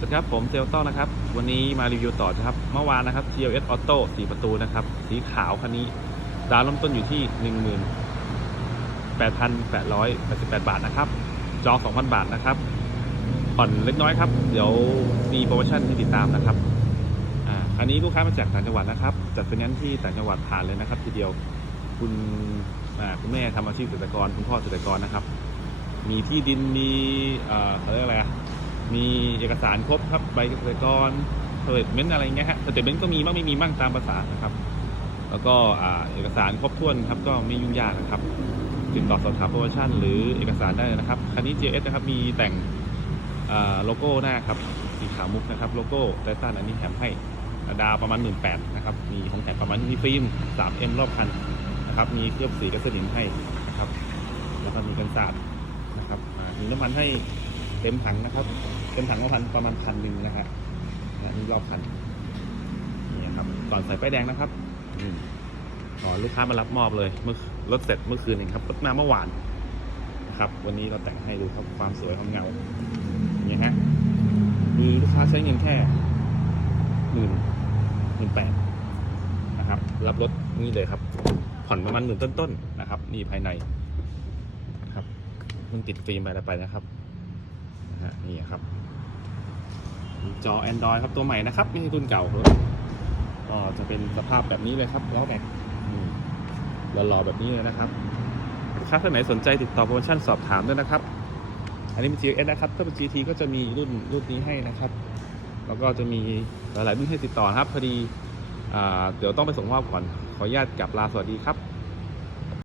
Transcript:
สวัสดีครับผมเซลต้อนะครับ วันนี้มารีวิวต่อนะครับ เมื่อวานนะครับ TLS Auto 4 ประตูนะครับ สีขาวคันนี้ดาวน์เริ่มต้นอยู่ที่ 18,888 บาทนะครับ จอ2,000 บาทนะครับ ผ่อนเล็กน้อยครับ เดี๋ยวมีโปรโมชั่นให้ติดตามนะครับอ่าคันนี้ลูกค้ามาจากต่างจังหวัดนะครับ จัดไฟแนนซ์ที่ต่างจังหวัดผ่านเลยนะครับ ทีเดียวคุณคุณแม่ทำอาชีพเกษตรกร คุณพ่อเกษตรกรนะครับ มีที่ดินมีเอ่อเขาเรียกอะไรอะ มีเอกสารครบครับใบเกษตรกรสเตทเมนต์อะไรเงี้ยฮะสเตทเมนต์ก็มีบ้างไม่มีบ้างตามภาษานะครับ แล้วก็เอกสารครบถ้วนครับก็ไม่ยุ่งยากนะครับติดต่อสอบถามโปรโมชั่นหรือเอกสารได้เลยนะครับคันนี้ GS นะครับมีแต่งโลโก้หน้าครับสีขาวมุกนะครับโลโก้ไททันอันนี้แถมให้ดาวประมาณ 1 8ื่นนะครับมีของแถมประมาณมีฟิล์ม 3M รอบคันนะครับมีเคลือบสีกระสนิมให้นะครับแล้วก็มีกันสาดนะครับมีน้ำมันให้ เต็มถังนะครับ เต็มถังประมาณประมาณพันหนึ่งนะฮะนะนี่รอบคันนี่ครับก่อนใส่ป้ายแดงนะครับอืมขอลูกค้ามารับมอบเลยเมื่อรถเสร็จเมื่อคืนเองครับรถมาเมื่อวานนะครับ วันนี้เราแต่งให้ดูครับความสวยความเงาอย่างนี้ฮะมีลูกค้าใช้เงินแค่หมื่นหมื่นแปดนะครับ รับรถนี่เลยครับ ผ่อนประมาณหมื่นต้นๆนะครับ นี่ภายในนะครับเพิ่งติดฟิล์มไปแล้วไปนะครับ นี่ครับจอ Android ครับตัวใหม่นะครับ ไม่ใช่รุ่นเก่าครับก็จะเป็นสภาพแบบนี้เลยครับล้อแม็กหล่อๆแบบนี้เลยนะครับลูกค้าท่านไหนสนใจติดต่อโปรโมชั่นสอบถามด้วยนะครับ อันนี้เป็น GS นะครับ ถ้าเป็น GT ก็จะมีรุ่นรุ่นนี้ให้นะครับ แล้วก็จะมีหลายๆรุ่นให้ติดต่อครับพอดีเดี๋ยวต้องไปส่งมอบก่อน ขออนุญาตกลับลาสวัสดีครับ